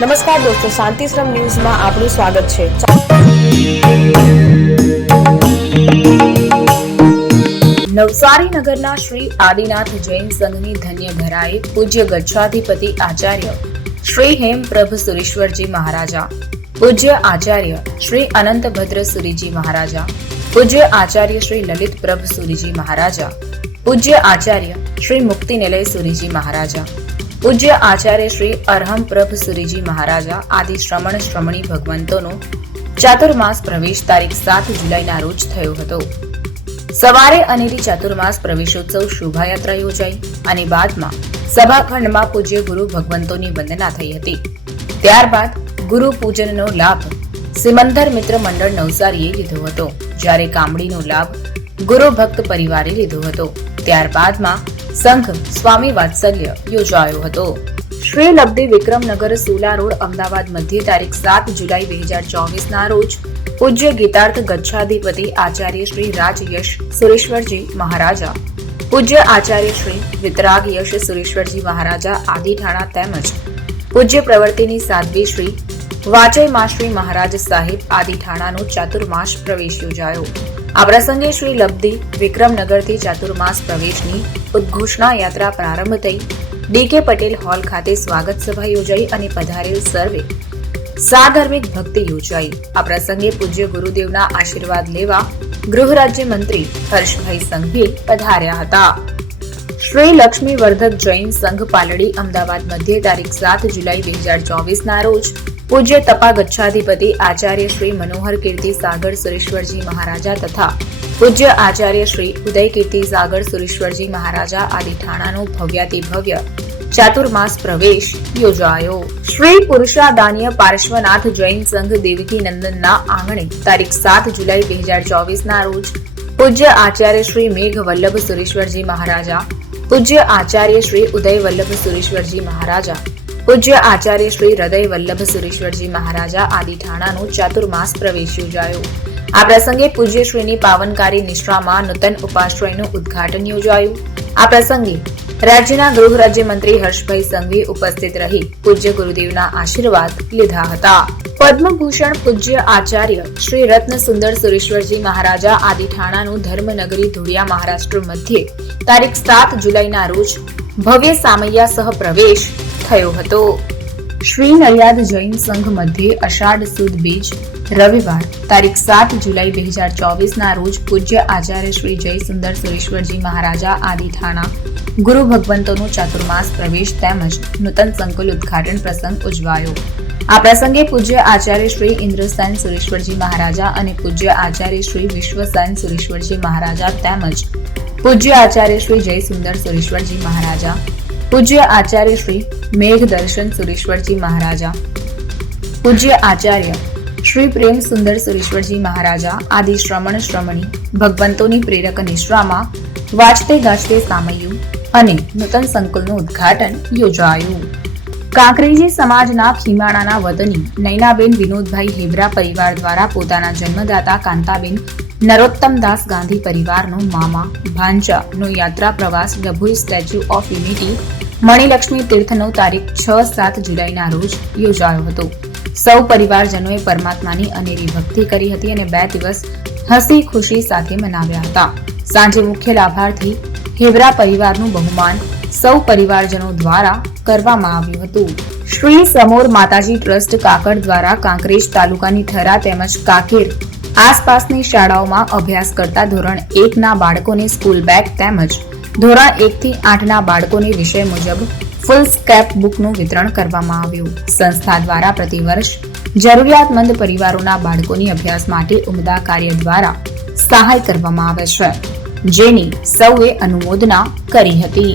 નમસ્કાર દોસ્તો, શાંતિશ્રમ ન્યૂઝમાં આપનું સ્વાગત છે। નવસારી નગરના શ્રી આદિનાથ જૈન સંઘની ધન્ય ધરાએ પૂજ્ય ગચ્છાધિપતિ આચાર્ય શ્રી હેમપ્રભ સુરેશ્વરજી મહારાજા, પૂજ્ય આચાર્ય શ્રી અનંત ભદ્ર સુરીજી મહારાજા, પૂજ્ય આચાર્ય શ્રી લલિત પ્રભ સુરીજી મહારાજા, પૂજ્ય આચાર્ય શ્રી મુક્તિનિલય સુરીજી મહારાજા, પૂજ્ય આચાર્ય શ્રી અરહમ પ્રભ સુરીજી મહારાજા આદિ શ્રમણ શ્રમણી ભગવંતોનો ચાતુર્માસ પ્રવેશ તારીખ 7 જુલાઈના રોજ થયો હતો। સવારે અનેરી ચાતુર્માસ પ્રવેશોત્સવ શોભાયાત્રા યોજાઈ અને બાદમાં સભાખંડમાં પૂજ્ય ગુરુ ભગવંતોની વંદના થઈ હતી। ત્યારબાદ ગુરુ પૂજનનો લાભ સિમંદર મિત્ર મંડળ નવસારીએ લીધો હતો, જ્યારે કામડીનો લાભ ગુરુ ભક્ત પરિવારે લીધો હતો। ત્યારબાદમાં સંઘ સ્વામી વાત્સલ્ય યોજાયો હતો। શ્રી લબ્ધિ વિક્રમનગર સોલા રોડ અમદાવાદ મધ્ય તારીખ 7 જુલાઈ 2024 ના રોજ પૂજ્ય ગીતાર્થ ગચ્છાધિપતિ આચાર્ય શ્રી રાજયશ સુરેશ્વરજી મહારાજા, પૂજ્ય આચાર્ય શ્રી વિતરાગ યશ સુરેશ્વરજી મહારાજા આદિઠાણા તેમજ પૂજ્ય પ્રવર્તિની સાધ્વી શ્રી વાચયમાશ્રી મહારાજ સાહેબ આદિઠાણાનો ચાતુર્માસ પ્રવેશ યોજાયો। આ પ્રસંગે શ્રી લબ્ધિ વિક્રમનગરથી ચાતુર્માસ પ્રવેશની ઉદ્ઘોષણા યાત્રા પ્રારંભ થઈ ડીકે પટેલ હોલ ખાતે સ્વાગત સભા યોજાઈ અને પધારેલ સર્વે સાધાર્મિક ભક્તિ યોજાઈ। આ પ્રસંગે પૂજ્ય ગુરુદેવના આશીર્વાદ લેવા ગૃહ રાજ્ય મંત્રી હર્ષભાઈ સંઘવી પધાર્યા હતા। શ્રી લક્ષ્મી વર્ધક જૈન સંઘ પાલડી અમદાવાદ મધ્ય તારીખ 7 જુલાઈ 2024 ના રોજ પૂજ્ય તપા ગચ્છાધિપતિ આચાર્ય શ્રી મનોહર કીર્તિ સાગર સુરેશ્વરજી મહારાજા તથા પૂજ્ય આચાર્ય શ્રી ઉદય કીર્તિ સાગર સુરેશ્વરજી મહારાજા આદિઠાણાનો ભવ્યાતિ ભવ્ય ચાતુર્માસ પ્રવેશ યોજાયો। શ્રી પુરુષાદાન્ય પાર્શ્વનાથ જૈન સંઘ દેવકી નંદનના આંગણે તારીખ 7 જુલાઈ 2024 ના રોજ પૂજ્ય આચાર્ય શ્રી મેઘ વલ્લભ સુરેશ્વરજી મહારાજા, પૂજ્ય આચાર્ય શ્રી ઉદય વલ્લભ સુરેશ્વરજી મહારાજા, પૂજ્ય આચાર્ય શ્રી હૃદય વલ્લભ સુરેશ્વરજી મહારાજા આદિઠાણાનો ચાતુર્માસ પ્રવેશ યોજાયો। આ પ્રસંગે પૂજ્ય શ્રીની પાવનકારી નિશ્રામાં નૂતન ઉપાશ્રયનું ઉદ્ઘાટન યોજાયું। આ પ્રસંગે રાજ્યના ગૃહ રાજ્ય મંત્રી હર્ષભાઈ સંઘવી ઉપસ્થિત રહી પૂજ્ય ગુરુદેવના આશીર્વાદ લીધા હતા। પદ્મભૂષણ પૂજ્ય આચાર્ય શ્રી રત્ન સુંદર સુરેશ્વરજી મહારાજા આદિઠાણાનું ધર્મનગરી ધોળિયા મહારાષ્ટ્ર મધ્યે તારીખ 7 જુલાઈના રોજ ભવ્ય સામૈયા સહ પ્રવેશ થયો હતો। શ્રી નડિયાદ જૈન સંઘ મધ્યે અષાઢ સુદ બીજ રવિવાર તારીખ 7 જુલાઈ 2024 ના રોજ પૂજ્ય આચાર્ય શ્રી જય સુંદર સુરેશ્વરજી મહારાજા આદિઠાણા ગુરુ ભગવંતોનો ચાતુર્માસ પ્રવેશ તેમજ નૂતન સંકુલ ઉદ્ઘાટન પ્રસંગ ઉજવાયો। આ પ્રસંગે પૂજ્ય આચાર્ય શ્રી ઇન્દ્રસેન સુરેશ્વરજી મહારાજા અને પૂજ્ય આચાર્ય શ્રી વિશ્વસેન સુરેશ્વરજી મહારાજા તેમજ પૂજ્ય આચાર્ય શ્રી જય સુંદર સુરેશ્વરજી મહારાજા, પૂજ્ય આચાર્ય શ્રી મેઘ દર્શન સુરેશ્વરજી મહારાજા, પૂજ્ય આચાર્ય શ્રી પ્રેમ સુંદર સુરેશ્વરજી મહારાજા આદિ શ્રમણ શ્રમણી ભગવંતોની પ્રેરક નિશ્રામાં વાંચતે ગાજતે સામૈયું અને નૂતન સંકુલનું ઉદ્ઘાટન યોજાયું। કાંકરેજી સમાજના ખીમાણાના વતની નૈનાબેન વિનોદભાઈ હેબ્રા પરિવાર દ્વારા પોતાના જન્મદાતા કાંતાબેન નરોત્તમદાસ ગાંધી પરિવારનો મામા ભાંજાનો યાત્રા પ્રવાસ ડભોઈ સ્ટેચ્યુ ઓફ યુનિટી મણિલક્ષ્મી તીર્થનો તારીખ 6-7 જુલાઈના રોજ યોજાયો હતો। સૌ પરિવારજનોએ પરમાત્માની અનેરી ભક્તિ કરી હતી અને 2 દિવસ હસી ખુશી સાથે મનાવ્યા હતા। સાંજે મુખ્ય લાભાર્થી હેબ્રા પરિવારનું બહુમાન સૌ પરિવારજનો દ્વારા કરવામાં આવ્યું હતું। શ્રી સમોર માતાજી ટ્રસ્ટ કાકડ દ્વારા કાંકરેજ તાલુકાની થરા તેમજ કાંકેર આસપાસની શાળાઓમાં અભ્યાસ કરતા ધોરણ 1 ના બાળકોને સ્કૂલ બેગ તેમજ ધોરણ 1 થી 8 ના બાળકોને વિષય મુજબ ફૂલ સ્કેપ બુકનું વિતરણ કરવામાં આવ્યું। સંસ્થા દ્વારા પ્રતિવર્ષ જરૂરિયાતમંદ પરિવારોના બાળકોની અભ્યાસ માટે ઉમદા કાર્ય દ્વારા સહાય કરવામાં આવે છે, જેની સૌએ અનુમોદના કરી હતી।